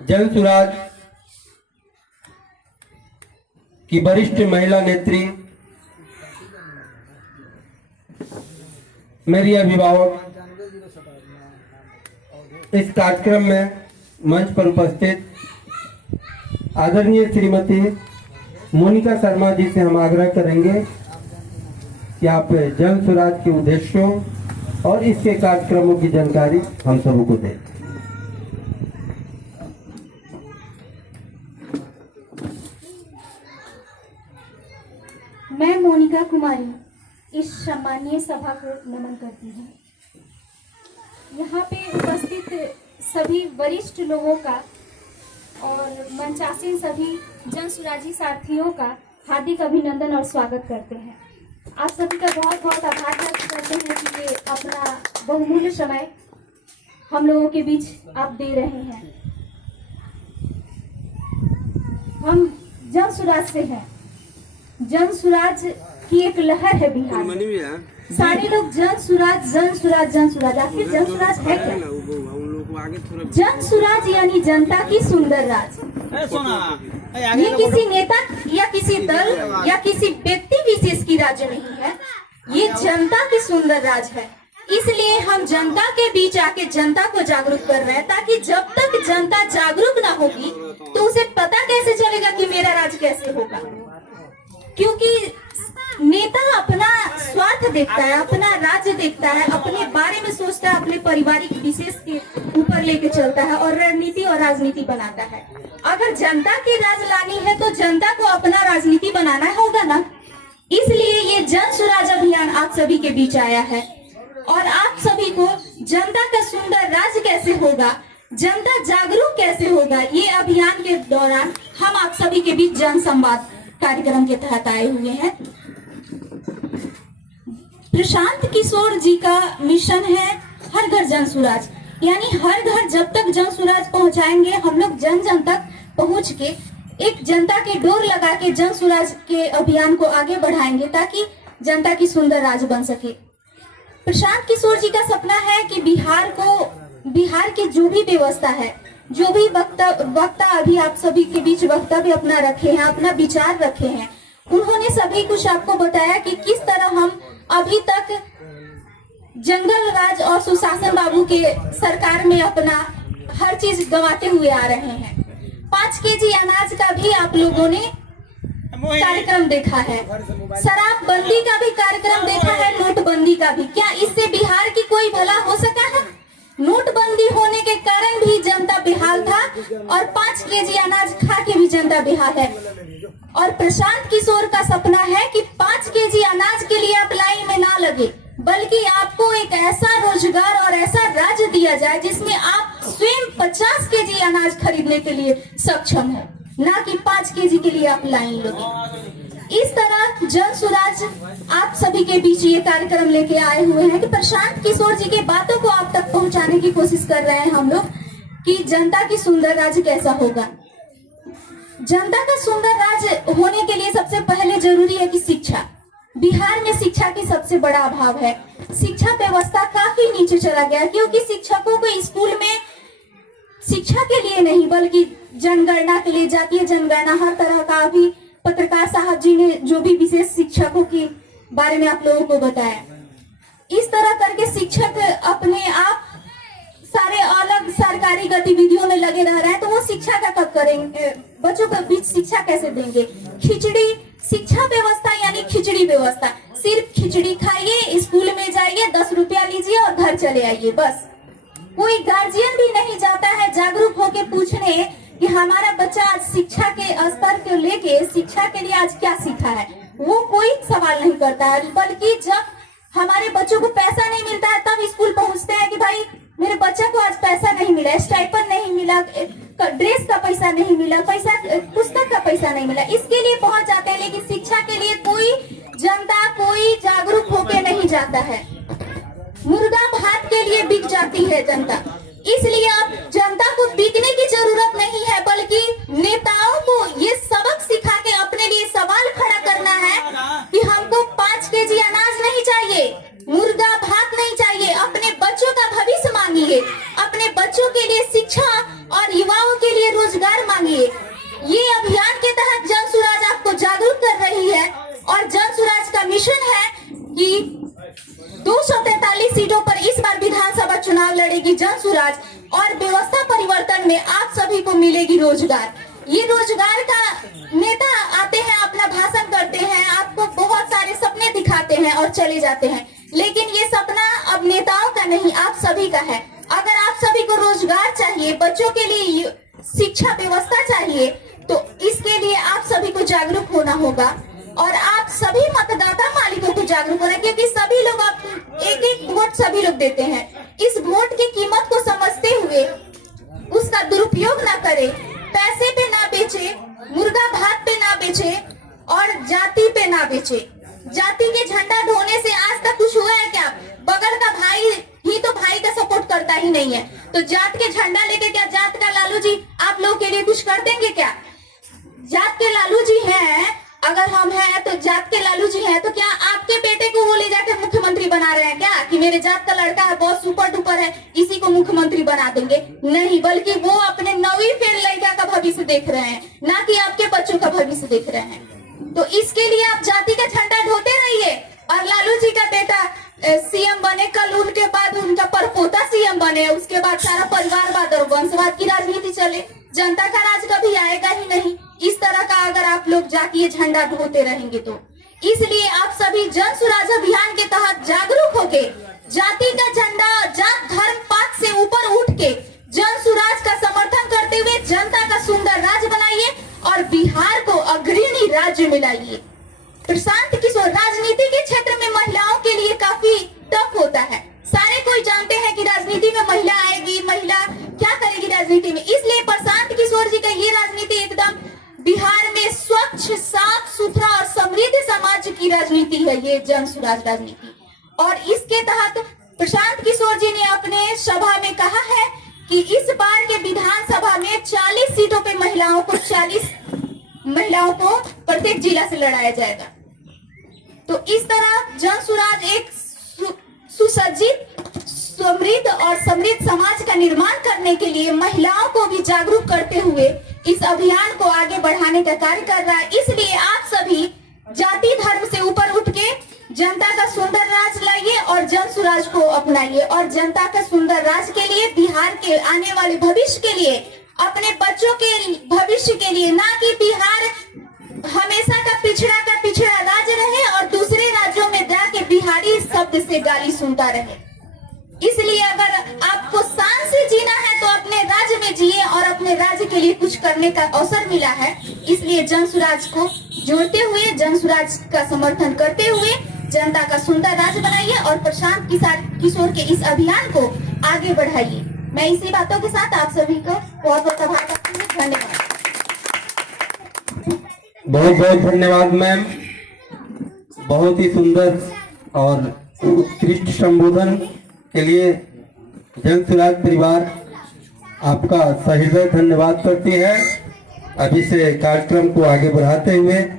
जन सुराज की वरिष्ठ महिला नेत्री, मेरी अभिभावक, इस कार्यक्रम में मंच पर उपस्थित आदरणीय श्रीमती मोनिका शर्मा जी से हम आग्रह करेंगे कि आप जन सुराज के उद्देश्यों और इसके कार्यक्रमों की जानकारी हम सबको दें। मैं मोनिका कुमारी इस सम्मानीय सभा को नमन करती हूँ। यहाँ पे उपस्थित सभी वरिष्ठ लोगों का और मंचासीन सभी जन सुराजी साथियों का हार्दिक अभिनंदन और स्वागत करते हैं। आप सभी का बहुत बहुत आभार व्यक्त करते हैं कि ये अपना बहुमूल्य समय हम लोगों के बीच आप दे रहे हैं। हम जन सुराज से हैं। जन सुराज की एक लहर है बिहार में। सारे लोग जन सुराज जन सुराज जन सुराज, आखिर जन सुराज है क्या? जन सुराज यानी जनता की सुंदर राज। ये किसी नेता या किसी दल या किसी व्यक्ति विशेष की राज्य नहीं है, ये जनता की सुंदर राज है। इसलिए हम जनता के बीच आके जनता को जागरूक कर रहे हैं, ताकि जब तक जनता जागरूक ना होगी तो उसे पता कैसे चलेगा कि मेरा राज कैसे होगा। क्योंकि नेता अपना स्वार्थ देखता है, अपना राज्य देखता है, अपने बारे में सोचता है, अपने पारिवारिक विशेष के ऊपर लेके चलता है और रणनीति और राजनीति बनाता है। अगर जनता की राज लानी है तो जनता को अपना राजनीति बनाना होगा ना। इसलिए ये जन सुराज अभियान आप सभी के बीच आया है और आप सभी को जनता का सुंदर राज कैसे होगा, जनता जागरूक कैसे होगा, ये अभियान के दौरान हम आप सभी के बीच जन संवाद कार्यक्रम के तहत आए हुए हैं। प्रशांत किशोर जी का मिशन है हर घर जन सुराज, यानी हर घर जब तक जन सुराज पहुंचाएंगे हम लोग जन जन तक पहुंच के एक जनता के डोर लगा के जन सुराज के अभियान को आगे बढ़ाएंगे, ताकि जनता की सुंदर राज बन सके। प्रशांत किशोर जी का सपना है कि बिहार की जो भी व्यवस्था है, जो भी वक्ता अभी आप सभी के बीच वक्तव्य अपना रखे हैं, अपना विचार रखे हैं, उन्होंने सभी कुछ आपको बताया कि किस तरह हम अभी तक जंगल राज और सुशासन बाबू के सरकार में अपना हर चीज गंवाते हुए आ रहे हैं। 5 केजी अनाज का भी आप लोगों ने कार्यक्रम देखा है, शराबबंदी का भी कार्यक्रम देखा है, नोटबंदी का भी। क्या इससे बिहार की कोई भला हो सका है? नोटबंदी होने के कारण भी जनता बेहाल था और 5 केजी अनाज खा के भी जनता बेहाल है। और प्रशांत किशोर का सपना है कि 5 केजी अनाज के लिए आप लाइन में ना लगे, बल्कि आपको एक ऐसा रोजगार और ऐसा राज्य दिया जाए जिसमें आप स्वयं 50 केजी अनाज खरीदने के लिए सक्षम हो, ना कि 5 केजी के लिए आप लाइन लगे। इस तरह जन सुराज आप सभी के बीच ये कार्यक्रम लेके आए हुए हैं कि प्रशांत किशोर जी के बातों को आप तक पहुंचाने की कोशिश कर रहे हैं हम लोग कि जनता की सुंदर राज कैसा होगा। जनता का सुंदर राज होने के लिए सबसे पहले जरूरी है कि शिक्षा। बिहार में शिक्षा की सबसे बड़ा अभाव है। शिक्षा व्यवस्था काफी नीचे चला गया, क्योंकि शिक्षकों को स्कूल में शिक्षा के लिए नहीं बल्कि जनगणना के लिए, जातीय जनगणना, हर तरह का अभी पत्रकार साहब जी ने जो भी विशेष शिक्षकों के बारे में आप लोगों को बताया, इस तरह करके शिक्षक अपने आप सारे अलग सरकारी गतिविधियों में लगे रह रहे हैं, तो वो शिक्षा का कब करेंगे? बच्चों के बीच शिक्षा कैसे देंगे? खिचड़ी शिक्षा व्यवस्था यानी खिचड़ी व्यवस्था, सिर्फ खिचड़ी खाइए, स्कूल में जाइए, 10 रुपया लीजिए और घर चले आइए, बस। कोई गार्जियन भी नहीं जाता है जागरूक होके पूछने कि हमारा बच्चा आज शिक्षा के स्तर को लेके शिक्षा के लिए आज क्या सीखा है। वो कोई सवाल नहीं करता है, बल्कि जब हमारे बच्चों को पैसा नहीं मिलता है तब स्कूल पहुंचते हैं कि भाई मेरे बच्चे को आज पैसा नहीं मिला, स्टाइपेंड नहीं मिला, ड्रेस का पैसा नहीं मिला, पुस्तक का पैसा नहीं मिला, इसके लिए पहुंच जाते हैं। लेकिन शिक्षा के लिए कोई जनता कोई जागरूक होके नहीं जाता है। मुर्गा भात के लिए बिक जाती है जनता। इसलिए अब जनता को बिकने की जरूरत नहीं है, बल्कि नेताओं को ये सबक सिखा के अपने लिए सवाल खड़ा करना है कि हमको 5 केजी अनाज नहीं चाहिए, मुर्गा भात नहीं चाहिए, अपने बच्चों का भविष्य मांगिए, अपने बच्चों के लिए शिक्षा और युवाओं के लिए सभी को मिलेगी रोजगार। ये रोजगार का नेता आते हैं, अपना भाषण करते हैं, आपको बहुत सारे सपने दिखाते हैं और चले जाते हैं, लेकिन ये सपना अब नेताओं का नहीं, आप सभी का है। अगर आप सभी को रोजगार चाहिए, बच्चों के लिए शिक्षा व्यवस्था चाहिए, तो इसके लिए आप सभी को जागरूक होना होगा और आप सभी मतदाता मालिकों को जागरूक होना, क्योंकि सभी लोग आप एक एक वोट सभी लोग देते हैं। इस वोट की कीमत को समझते हुए उसका दुरुपयोग ना करें, पैसे पे ना बेचे, मुर्गा भात पे ना बेचे और जाति पे ना बेचे। जाति के झंडा ढोने से आज तक कुछ हुआ है क्या? बगल का भाई ही तो भाई का सपोर्ट करता ही नहीं है, तो जात के झंडा लेके क्या जात का लालू जी आप लोग के लिए कुछ कर देंगे क्या? जात के लालू जी हैं, अगर हम हैं तो जात के लालू जी हैं, तो क्या आपके बेटे को वो ले जाकर मुख्यमंत्री बना रहे हैं क्या कि मेरे जात का लड़का है, बहुत सुपर डुपर है, इसी को मुख्यमंत्री बना देंगे? नहीं, बल्कि वो अपने 9वीं फेल लड़का का भविष्य देख रहे हैं, ना कि आपके बच्चों का भविष्य देख रहे हैं। तो इसके लिए आप जाति का झंडा ढोते रहिए और लालू जी का बेटा सीएम बने, कल उनके बाद उनका परपोता सीएम बने, उसके बाद सारा परिवारवाद और वंशवाद की राजनीति चले, जनता का राज कभी आएगा ही नहीं। इस तरह का अगर आप लोग जातीय झंडा ढोते रहेंगे तो इसलिए आप सभी जन स्वराज अभियान के तहत जागरूक होके जाति का झंडा, जात धर्म पात से ऊपर उठ के जन स्वराज का समर्थन करते हुए जनता का सुंदर राज्य बनाइए और बिहार को अग्रणी राज्य मिलाइए। प्रशांत किशोर, राजनीति के क्षेत्र में महिलाओं के लिए काफी टफ होता है। सारे कोई जानते हैं कि राजनीति में महिला आएगी, महिला क्या करेगी राजनीति में, इसलिए प्रशांत किशोर जी का ये राजनीति एकदम बिहार में स्वच्छ, साफ सुथरा और समृद्ध समाज की राजनीति है, ये जन स्वराज राजनीति। और इसके तहत प्रशांत किशोर जी ने अपने सभा में कहा है कि इस बार के विधानसभा में 40 सीटों पे महिलाओं को प्रत्येक जिला से लड़ाया जाएगा। तो इस तरह जन स्वराज एक सुसज्जित, समृद्ध और समृद्ध समाज का निर्माण करने के लिए महिलाओं को भी जागरूक करते हुए इस अभियान को आगे बढ़ाने का कार्य कर रहा है। इसलिए आप सभी जाति धर्म से ऊपर उठ के जनता का सुंदर राज लाइए और जन स्वराज को अपनाइए और जनता का सुंदर राज के लिए, बिहार के आने वाले भविष्य के लिए, अपने बच्चों के भविष्य के लिए, ना कि बिहार हमेशा का पिछड़ा राज्य रहे और दूसरे राज्यों में जाके बिहारी शब्द से गाली सुनता रहे। इसलिए अगर आपको शान से जीना है तो अपने राज्य में जिए और अपने राज्य के लिए कुछ करने का अवसर मिला है, इसलिए जन स्वराज को जोड़ते हुए, जन स्वराज का समर्थन करते हुए जनता का सुंदर राज्य बनाइए और प्रशांत किशोर के इस अभियान को आगे बढ़ाइए। मैं इसी बातों के साथ आप सभी को बहुत बहुत आभार करती हूँ। धन्यवाद। बहुत बहुत धन्यवाद मैम, बहुत ही सुंदर और उत्कृष्ट संबोधन के लिए जन स्वराज परिवार आपका सहृदय धन्यवाद करती है। अभी से कार्यक्रम को आगे बढ़ाते हुए